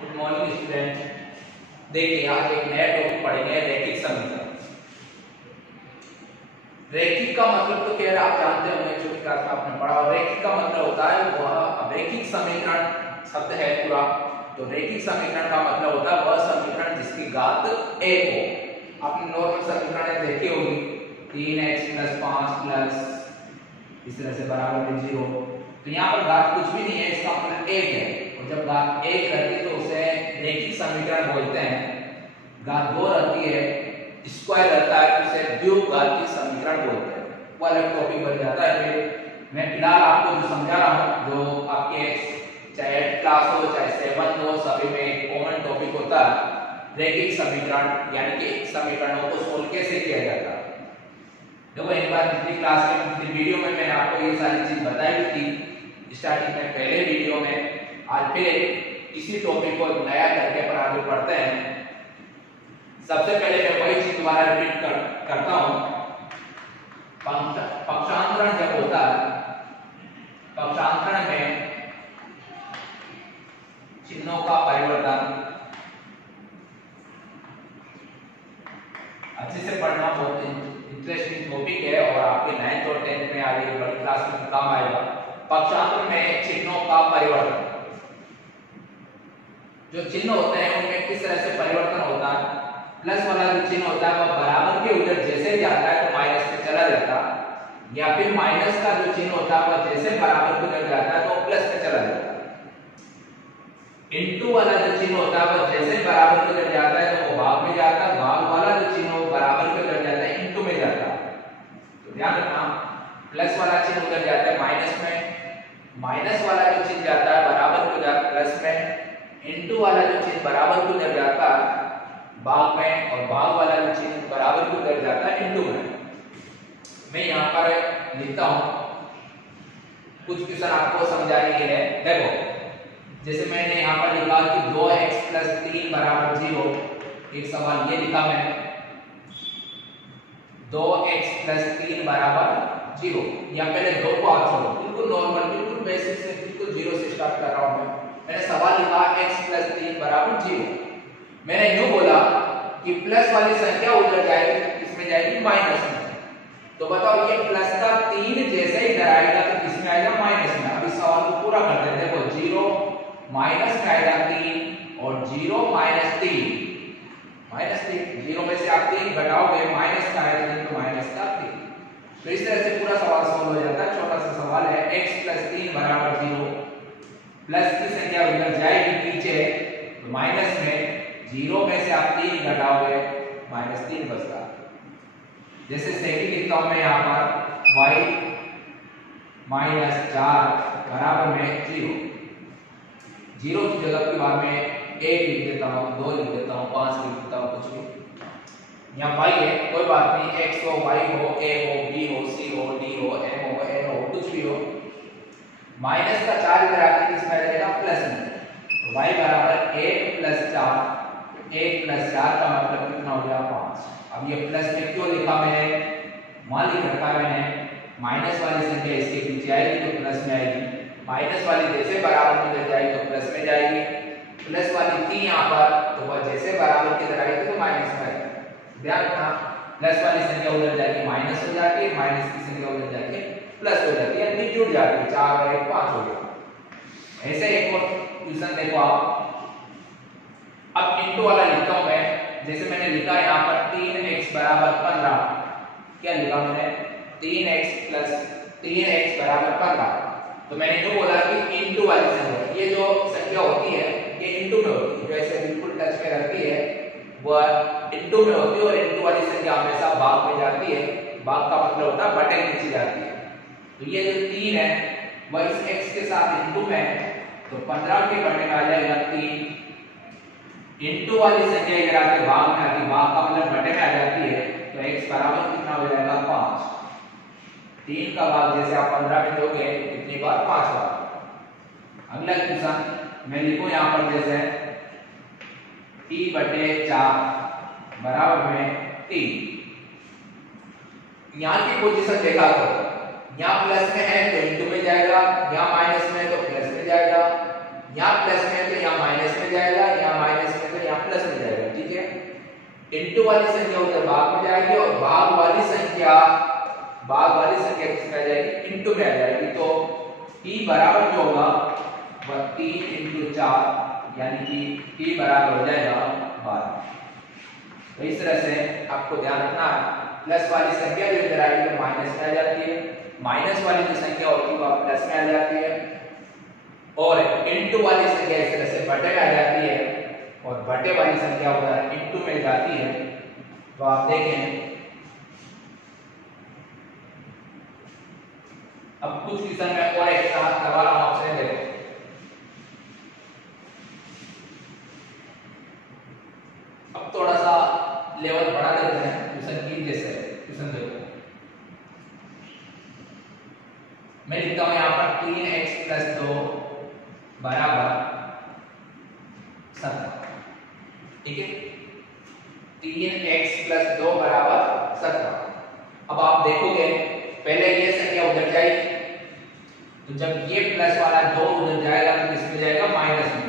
Good morning student. देखिए आज एक नया टॉपिक पढ़ेंगे, रैखिक समीकरण। रैखिक का मतलब तो क्या आप जानते होंगे, छोटी क्लास में आपने पढ़ा। रैखिक का मतलब होता है वह रैखिक समीकरण शब्द है पूरा। तो रैखिक समीकरण का मतलब होता है वह समीकरण जिसकी घात एक हो। आपने नॉर्मल समीकरण देखी होगी, 3x + 5 इस तरह से बराबर में 0। तो यहाँ पर घात कुछ भी नहीं है, इसका मतलब एक है। और जब घात एक रहती है तो उसे रैखिक समीकरण बोलते हैं। घात 2 रहती है, स्क्वायर रहता है, उसे द्विघातीय समीकरण बोलते हैं। वो अलग टॉपिक बन जाता है। फिर मैं फिलहाल आपको जो समझा रहा हूँ, जो आपके चाहे 8th क्लास हो चाहे 7th हो, सभी में कॉमन टॉपिक होता है रैखिक समीकरण, यानी कि समीकरणों को सोल्व कैसे किया जाता है। देखो एक बार पिछली क्लास में, पिछली वीडियो में मैंने आपको ये सारी चीज बताई थी स्टार्टिंग में, पहले वीडियो में। आज फिर इसी टॉपिक को नया करके पर आगे पढ़ते हैं। सबसे पहले मैं वही चीज दोबारा रिपीट करता हूं। पक्षांतरण जब होता है, पक्षांतरण में चिन्हों का परिवर्तन, अच्छे से पढ़ना बहुत इंटरेस्टिंग टॉपिक है और आपके 9th और 10th में आगे बड़ी क्लास में काम आएगा। पक्षांतर में चिन्हों का परिवर्तन, जो चिन्ह होते हैं उनमें किस तरह से परिवर्तन होता है। प्लस वाला जो चिन्ह होता है वह बराबर के उधर जैसे जाता है तो माइनस में चला जाता, या फिर माइनस का जो चिन्ह होता है वह जैसे बराबर के उधर जाता है तो प्लस में चला जाता है। इनटू वाला जो चिन्ह होता है वह जैसे बराबर के उधर जाता है तो वो भाग में जाता है, भाग वाला जो चिन्ह बराबर के उधर जाता है इनटू में जाता है। तो ध्यान रखना, प्लस वाला चिन्ह उधर जाता है माइनस में, माइनस वाला जो चिन्ह जाता है बराबर के उधर प्लस में, इनटू वाला जो चिन्ह बराबर के उधर जाता है भाग में, और भाग वाला जो चिन्ह बराबर के उधर जाता है इनटू में। मैं यहाँ पर लिखता हूँ कुछ क्वेश्चन आपको समझाने के लिए। देखो जैसे मैंने यहाँ पर लिखा कि 2x + 3 = 0। एक सवाल ये लिखा मैंने, 2x + 3 = 0। या पहले 2 को आप छोड़ो, बिल्कुल नॉर्मल, बिल्कुल बेसिक से, बिल्कुल 0 से स्टार्ट कर रहा हूं मैंने सवाल लिखा x + 3 = 0। मैंने यूं बोला कि प्लस वाली संख्या उधर जाएगी, किसमें जाएगी, माइनस में। तो बताओ ये प्लस का 3 जैसे ही इधर आएगा तो किसमें आएगा, माइनस में। अब इस सवाल को पूरा करते हैं। देखो 0 माइनस में आएगा 3 और 0 - 3, -3। 0 में से आप 3 घटाओगे, माइनस का आएगा 3 तो माइनस का 3। तो इस तरह से पूरा सवाल सॉल्व हो जाता है। छोटा सा सवाल है, x + 3 = 0। प्लस की संख्या उधर जाएगी नीचे तो माइनस में, 0 में से आप 3 घटाओगे, -3 बचता। जैसे सेकंड लिखता हूं मैं यहाँ पर y - 4 बराबर में 0। 0 की जगह की बार में 1 लिख देता हूँ, 2 लिख देता हूँ, 5 लिख देता हूँ, कुछ भी। यहाँ y है, कोई बात नहीं, x हो, y हो, a हो, b हो, c हो, d हो, m हो, n हो, कुछ भी हो। माइनस का 4 इधर आके किसमें आ जाएगा, प्लस में। तो y = 1 + 4, 1 + 4 का मतलब कितना हो गया, 5। अब ये प्लस में क्यों लिखा मैंने, मान लिख रखा है मैंने, माइनस वाली संख्या इसके पीछे आएगी तो प्लस में आएगी, माइनस वाली जैसे बराबर में इधर जाएगी तो प्लस में जाएगी। प्लस वाली थी यहाँ पर तो वह जैसे बराबर के इधर आएगी तो माइनस में आएगी। ध्यान रखना, प्लस वाली संख्या उधर जाएगी माइनस हो जाती है, माइनस की संख्या उधर जाके प्लस हो जाती है, यानी जुड़ जाती है। 4 और 1 5 हो गया। ऐसे एक और क्वेश्चन देखो आप। अब इनटू वाला लिखता हूं मैं, जैसे मैंने लिखा यहाँ पर 3x = 15। क्या लिखा मैंने, 3x = 15। तो मैंने जो बोला कि इनटू वाली संख्या, ये जो संख्या होती है ये इनटू में होती है, जो ऐसे बिल्कुल टच में रहती है वह इनटू में होती है, और इनटू वाली संख्या हमेशा भाग में जाती है। भाग का मतलब होता है बटे के नीचे जाती है। तो ये जो 3 है वह इस x के साथ इनटू में है, तो 15 के बटे में आ जाएगा 3। इनटू वाली संख्या इधर आके भाग में आती है, भाग का मतलब बटे में आ जाती है, तो x बराबर कितना हो जाएगा, 5। 3 का भाग जैसे आप 15 में दोगे कितनी बार, 5 बार। अगला क्वेश्चन मैं लिखूं यहाँ पर, जैसे t/4 बराबर में 3। यहाँ की पोजीशन देखा करो, यहाँ प्लस में है तो इनटू में जाएगा, यहाँ माइनस में है तो प्लस में जाएगा, यहाँ प्लस में है तो यहाँ माइनस में जाएगा, इंटू वाली संख्या उधर भाग में जाएगी और भाग वाली संख्या किसमें आ जाएगी, इंटू में आ जाएगी। तो p बराबर जो होगा वह 3 इंटू 4 यानी कि p बराबर हो जाएगा 12। तो इस तरह से आपको ध्यान रखना है, प्लस वाली संख्या जो इधर आएगी वो माइनस में आ जाती है, माइनस वाली जो संख्या होती है वो प्लस में आ जाती है, और इंटू वाली संख्या इस तरह से बटे में आ जाती है और बटे वाली संख्या उधर इंटू में जाती है। तो आप देखें अब कुछ क्वेश्चन में और एक साथ करवा रहा हूं आपसे, देखो अब थोड़ा सा लेवल बढ़ा देते हैं क्वेश्चन की। जैसे क्वेश्चन देखो, मैं लिखता हूं यहां पर 3x + 2 बराबर 17, ठीक है, 3x + 2 बराबर 17। अब आप देखोगे पहले ये संख्या उधर जाएगी, तो जब ये प्लस वाला 2 उधर जाएगा तो किसमें जाएगा, माइनस में,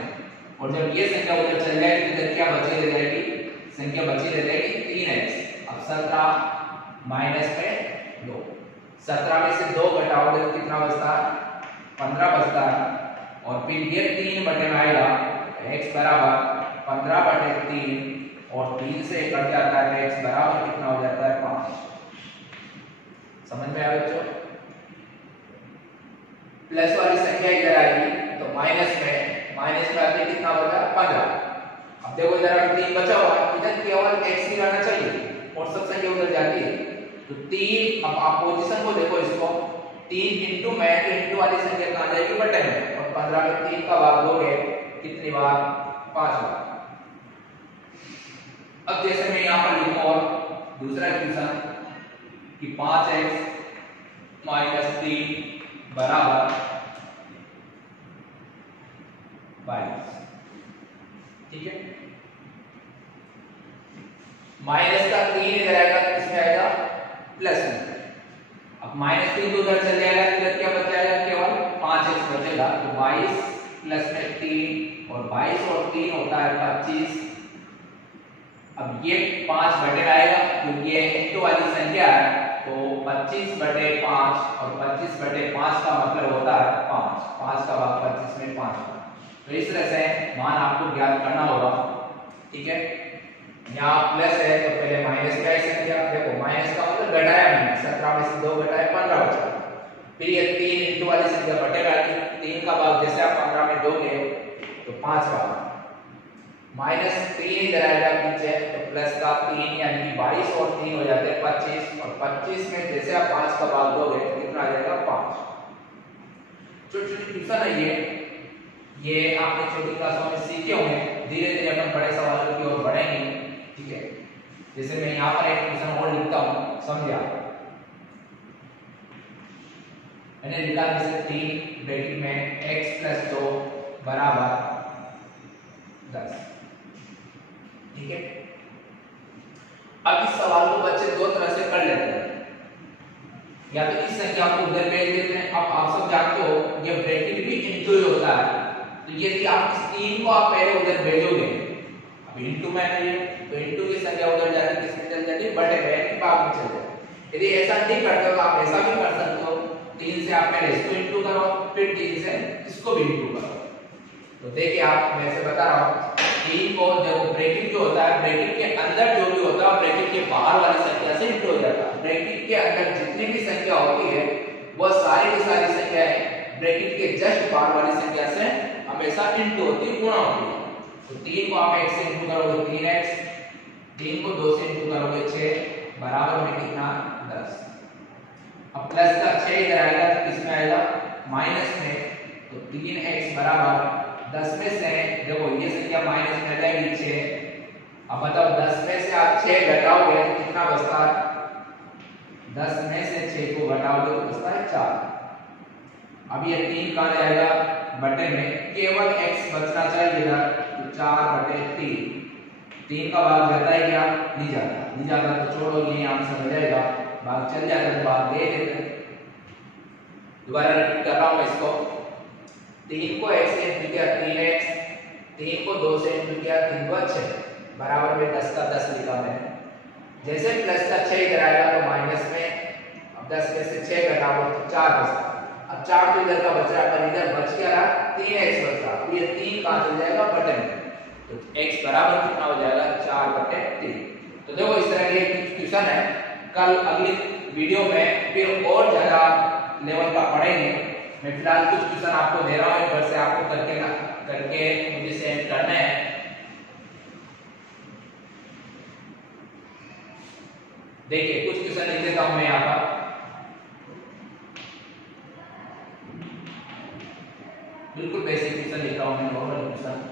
और जब ये संख्या उधर चल जाएगी तो इधर क्या बची रह जाएगी, संख्या बची रह जाएगी 3x। अब 17 माइनस में 2, 17 में से 2 घटाओगे तो कितना बचता है, 15 बचता है, और फिर ये 3 बटे में आएगा, x बराबर 15/3 और 3 से कट जाता है, x बराबर कितना हो जाता है, 5। समझ में आया बच्चों? प्लस वाली संख्या इधर आएगी तो माइनस में आके कितना बचा, 15। अब देखो इधर अभी 3 बचा हुआ है, इधर केवल x ही रहना चाहिए और सब संख्या उधर जाती है, तो 3, अब आप पोजीशन को देखो इसको, 3 इंटू में, तो इंटू वाली संख्या कहां जाएगी, बटे में, और 15 में 3 का भाग दोगे कितनी बार, 5 बार। अब जैसे मैं यहां पर लिखूं और दूसरा क्वेश्चन कि 5x - 3 बराबर 22, ठीक है, माइनस का 3 इधर आएगा तो किसमें आएगा, प्लस में। अब -3 तो उधर चल जाएगा, इधर क्या बच जाएगा, केवल 5x बचेगा, तो 22 प्लस में 3, और 22 और 3 होता है 25। अब ये 5 बटे में आएगा क्योंकि ये इंटू वाली संख्या है, तो 25/5, और 25/5 का मतलब होता है 5, 5 का भाग 25 में 5। तो इस तरह से मान आपको ज्ञात करना होगा, ठीक है। यहाँ प्लस है तो पहले माइनस का ही संख्या, देखो माइनस का मतलब घटाया मैंने, 17 में से 2 घटाए 15 बचा, फिर ये 3 इंटू वाली संख्या बटे में आती, 3 का भाग जैसे आप 15 में दोगे तो 5 का भाग, -3 इधर आएगा पीछे, तो प्लस का 3 यानी कि 22 और 3 हो जाते हैं 25, और 25 में जैसे आप 5 का भाग दोगे तो कितना आ जाएगा, 5। छोटी-छोटी ट्यूशन है ये आपने छोटी क्लासों में सीखे होंगे, धीरे-धीरे अपन बड़े सवालों की ओर बढ़ेंगे, ठीक है। जैसे मैं यहाँ पर एक क्वेश्चन और लिखता हूँ, समझिए, मैंने लिखा जैसे 3 ब्रैकेट में x + 2 बराबर 10, ठीक है। अब इस सवाल को बच्चे दो तरह से कर लेते हैं, या तो इस संख्या को उधर भेज देते हैं। अब आप सब जानते हो ये ब्रैकेट भी इंटू ही होता है, तो यदि आप इस 3 को आप पहले उधर भेजोगे, अब इंटू में है तो इंटू की संख्या उधर जाती है, किसमें चल जाती है, बटे में, भाग में चल जाती है। यदि ऐसा नहीं करते तो आप ऐसा भी कर सकते हो, 3 से आप पहले इसको इंटू करो, फिर 3 से इसको भी इंटू करो। तो देखिए आप, मैं ऐसे बता रहा हूँ, 3 को जब ब्रैकेट जो होता है, ब्रैकेट के अंदर जो भी होता है ब्रैकेट के बाहर वाली संख्या से इंटू हो जाता है। ब्रैकेट के अंदर जितनी भी संख्या होती है वो सारी की सारी संख्याएं ब्रैकेट के जस्ट बाहर वाली संख्या से हमेशा इंटू होती है, गुणा होती है। तो 3 को आप 1 से इंटू करोगे 3x, 3 को 2 से इंटू करोगे 6, बराबर में कितना, 10। अब प्लस का 6 इधर आएगा तो किसमें आएगा, माइनस में, तो 3x बराबर 10 में से, देखो ये संख्या माइनस में जाएगी 6। अब बताओ 10 में से आप 6 घटाओगे तो कितना बचता है, 10 में से 6 को घटाओगे तो बचता है 4। अब ये 3 कहां जाएगा, बटे में, केवल x बचना चाहिए इधर, तो 4/3। 3 का भाग जाता है क्या, नहीं जाता तो छोड़ो, ये आंसर हो जाएगा, भाग चल जाता है, भाग दे देते हैं। दोबारा रिपीट कर रहा हूं इसको, 3 को x से इंटू किया 3x, 3 को 2 से इंटू किया 3 को 6, बराबर में 10 का 10 लिखा मैंने। जैसे प्लस का 6 इधर आएगा तो माइनस में, अब 10 में से 6 घटाओ तो 4 बचता। अब 4 तो इधर का बच रहा है, पर इधर बच क्या रहा, 3x बच रहा। अब ये 3 कहां चल जाएगा, बटे में, तो x बराबर कितना हो जाएगा, 4/3। तो देखो इस तरह की क्वेश्चन है। कल अगली वीडियो में फिर और ज्यादा लेवल का पढ़ेंगे। मैं फिलहाल कुछ क्वेश्चन आपको दे रहा हूँ, घर से आपको करके मुझे सेंड करना है। देखिए कुछ क्वेश्चन लिख देता हूं मैं यहाँ पर। बिल्कुल बेसिक क्वेश्चन लिख रहा हूं मैं, नॉर्मल क्वेश्चन।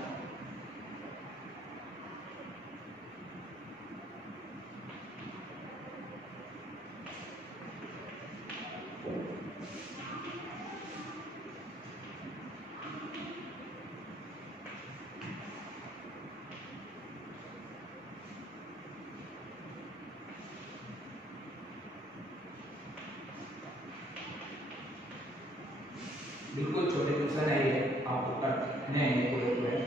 बिल्कुल छोटे क्वेश्चन है ये, आपको करने हैं पूरे पूरे।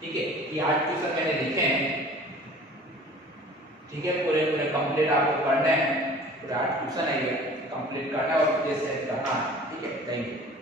ठीक है, ये 8 क्वेश्चन मैंने लिखे हैं। ठीक है, पूरे पूरे कंप्लीट आपको करना है। पूरे 8 क्वेश्चन है ये, कंप्लीट करना है और जैसे करना है। ठीक है, थैंक यू।